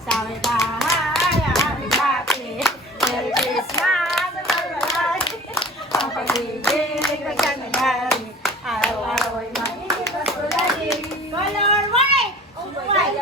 Sa may bahay, happy happy. Merry Christmas, malmalaki. Ang pag-ibig ay sanagari. Araw-araw ay makikita ko lagi. Color white! White!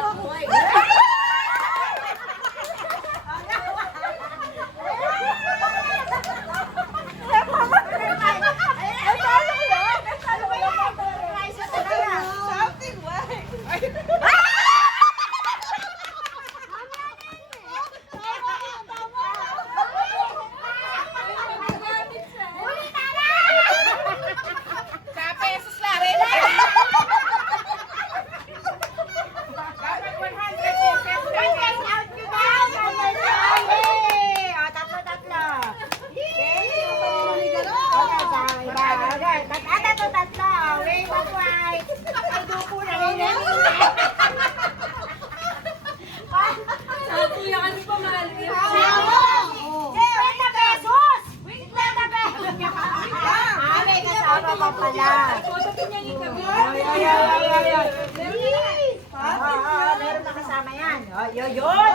Meron na kasama yan. Yun!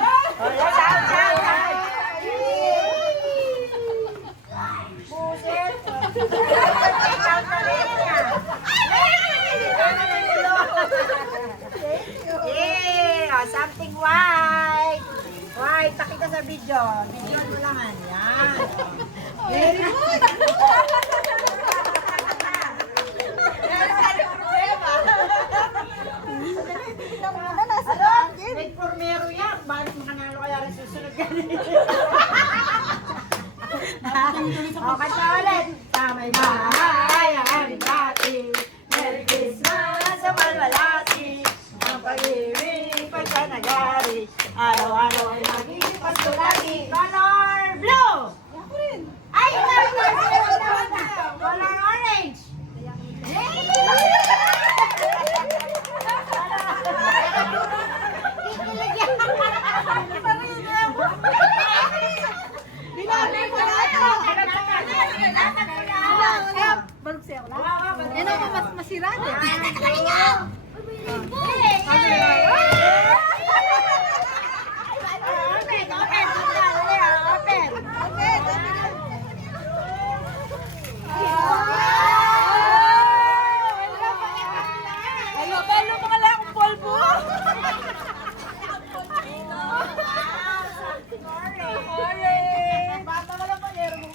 Pusit! Something white! White! Pakita sa video. Video mo lang yan. Very good! May formero yan. Bakit makanalo kaya rin susunod ka rin? O, kanta ulit. Sa may bahay, ang aming dati. Merry Christmas sa malwalati. Ang pag-ibig, pagsanagari. Araw-araw ay magiging pasto lagi. Color blue! Ay, color orange! Yan ako mas masira din. Balo mo kala akong polvo. Bata ka lang pa, lero mo.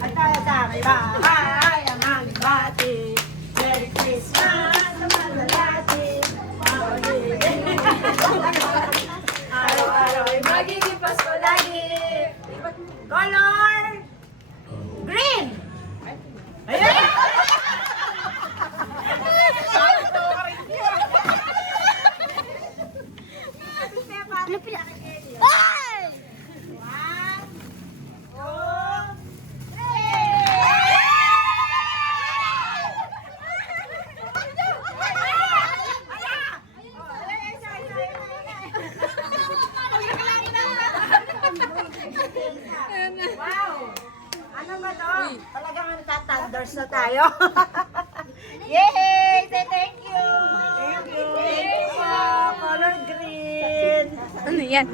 At kaya sa may bahay, ang aming bati. Merry Christmas sa malwalati. Araw-araw ay magiging Pasko lagi. Color green! Ayan! Ay! Wow! Ano ba to? Talagang nagtatanders na tayo. Yay! Say thank you! Thank you! Wow! Color green! Ano yan?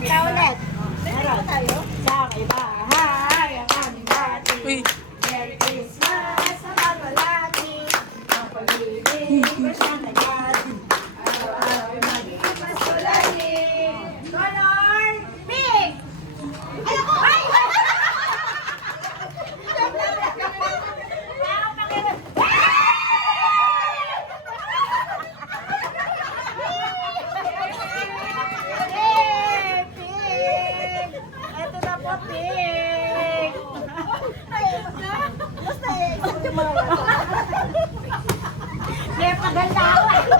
Ang ulit. Meron tayo. Sa may bahay, ang aming dati. Merry Christmas sa malwalati. Ang pag-ibig ko siya nagati. Araw-araw ay magiging Pasko lagi. Color pink! Ay, ako! Ay! Ito na po, pink! Basta eh, isang yung mga wala. Kaya paganda ako.